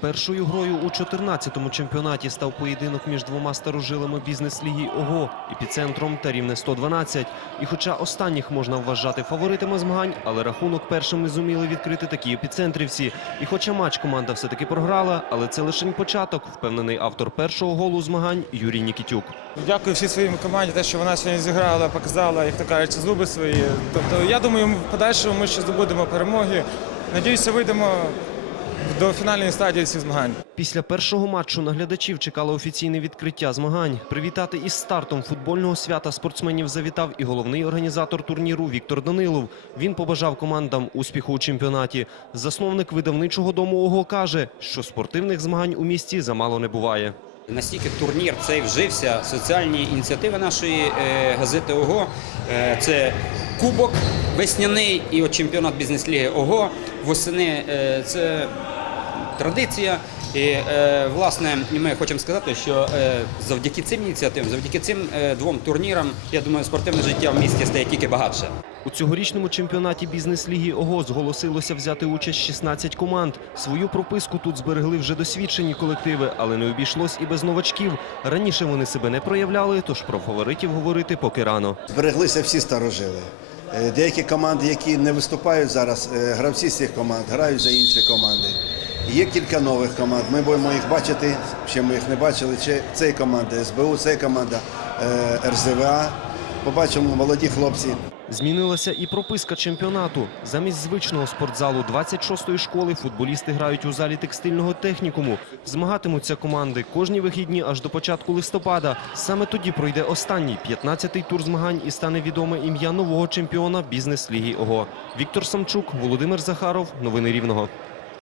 Першою грою у 14-му чемпіонаті став поєдинок між двома старожилами бізнес-ліги ОГО, епіцентром та рівне 112. І хоча останніх можна вважати фаворитами змагань, але рахунок першими зуміли відкрити такі епіцентрівці. І хоча матч команда все-таки програла, але це лише початок, впевнений автор першого голу змагань Юрій Нікітюк. Дякую всій своїй команді, що вона сьогодні зіграла, показала, як то кажуть, зуби свої. Тобто, я думаю, в подальшому ми ще здобудемо перемоги. Надіюся, вийдемо до фінальної стадії цих змагань. Після першого матчу на глядачів чекало офіційне відкриття змагань. Привітати із стартом футбольного свята спортсменів завітав і головний організатор турніру Віктор Данилов. Він побажав командам успіху у чемпіонаті. Засновник видавничого дому ОГО каже, що спортивних змагань у місті замало не буває. Настільки турнір цей вжився, соціальні ініціативи нашої е, газети ОГО. Е, це кубок весняний і чемпіонат бізнес-ліги ОГО. Восени е, це традиція. І власне ми хочемо сказати, що завдяки цим ініціативам, завдяки цим двом турнірам, я думаю, спортивне життя в місті стає тільки багатше. У цьогорічному чемпіонаті бізнес-ліги ОГО зголосилося взяти участь 16 команд. Свою прописку тут зберегли вже досвідчені колективи, але не обійшлось і без новачків. Раніше вони себе не проявляли, тож про фаворитів говорити поки рано. Збереглися всі старожили. Е, Деякі команди, які не виступають зараз, е, гравці з цих команд грають за інші команди. Є кілька нових команд. Ми будемо їх бачити, ще ми їх не бачили. Чи Це команда СБУ, це команда РЗВА. Побачимо молоді хлопці. Змінилася і прописка чемпіонату. Замість звичного спортзалу 26-ї школи футболісти грають у залі текстильного технікуму. Змагатимуться команди кожні вихідні аж до початку листопада. Саме тоді пройде останній 15-й тур змагань і стане відоме ім'я нового чемпіона бізнес-ліги ОГО. Віктор Самчук, Володимир Захаров. Новини Рівного.